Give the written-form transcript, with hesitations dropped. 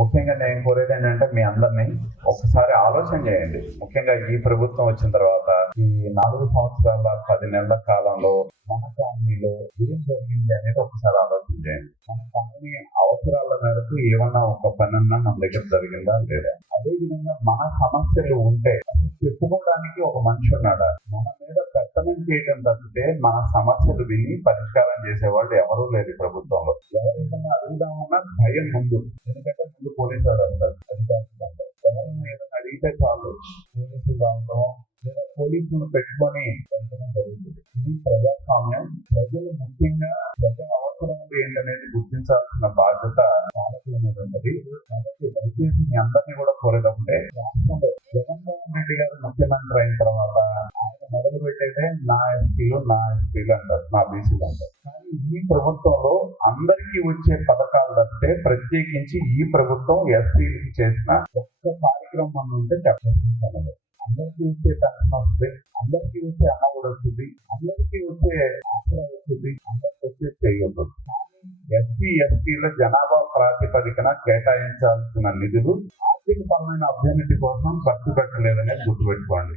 ముఖ్యంగా నేను కోరేది ఏంటంటే మీ అందరినీ ఒక్కసారి ఆలోచన చేయండి. ముఖ్యంగా ఈ ప్రభుత్వం వచ్చిన తర్వాత ఈ 4 సంవత్సరాల 10 నెలల కాలంలో మన కాలనీలో ఏం జరిగింది అనేది ఒకసారి ఆలోచన చేయండి. మన కాలనీ అవసరాల మేరకు ఏమన్నా ఒక పనన్నా మన దగ్గర జరిగిందా లేదా? అదే విధంగా మన సమస్యలు ఉంటే అసలు చెప్పుకోవడానికి ఒక మనిషి ఉన్నాడా? మన మీద పెత్తనం చేయడం తప్పితే మన సమస్యలు విని పరిష్కారం చేసేవాళ్ళు ఎవరూ లేదు ఈ ప్రభుత్వంలో. ఎవరైనా అడుగుదామన్నా భయం ముందు, ఎందుకంటే ముందు పోలీసు వాడు వస్తారు, అధికారులు అంటారు. ఎవరైనా ఏదైనా అడిగితే చాలు పోలీసులు రావడం లేదా పోలీసులను పెట్టుకొని పెంచడం జరుగుతుంది. ఇది ప్రజాస్వామ్యం. ప్రజలు ముఖ్యంగా ప్రజల అవసరాలు ఏంటనేది గుర్తించాల్సిన బాధ్యత పాలకుల మీద ఉంటుంది. కాబట్టి దయచేసి మీ అందరినీ కూడా కోరేటప్పుడే, రాష్ట్రంలో జగన్మోహన్ రెడ్డి గారు ముఖ్యమంత్రి అయిన తర్వాత ఆయన మొదలు పెట్టేదే నా ఎస్పీలు అంటారు, నా బీసీలు అంటారు. కానీ ఈ ప్రభుత్వంలో అందరికీ వచ్చే పథకాలు తప్పితే ప్రత్యేకించి ఈ ప్రభుత్వం ఎస్సీలకి చేసిన ఒక్క కార్యక్రమం ఉంటే చెప్పలేదు. అందరికీ వచ్చే పెన్షన్ వస్తుంది, అందరికీ వచ్చే అమ్మ కూడా వస్తుంది, అందరికీ వచ్చే ఆసరా వస్తుంది, అందరికీ వచ్చే చేయొద్దు. కానీ ఎస్సీల జనాభా ప్రాతిపదికన కేటాయించాల్సిన నిధులు ఆర్థిక పరమైన అభ్యున్నతి కోసం ఖర్చు పెట్టలేదనేది గుర్తుపెట్టుకోండి.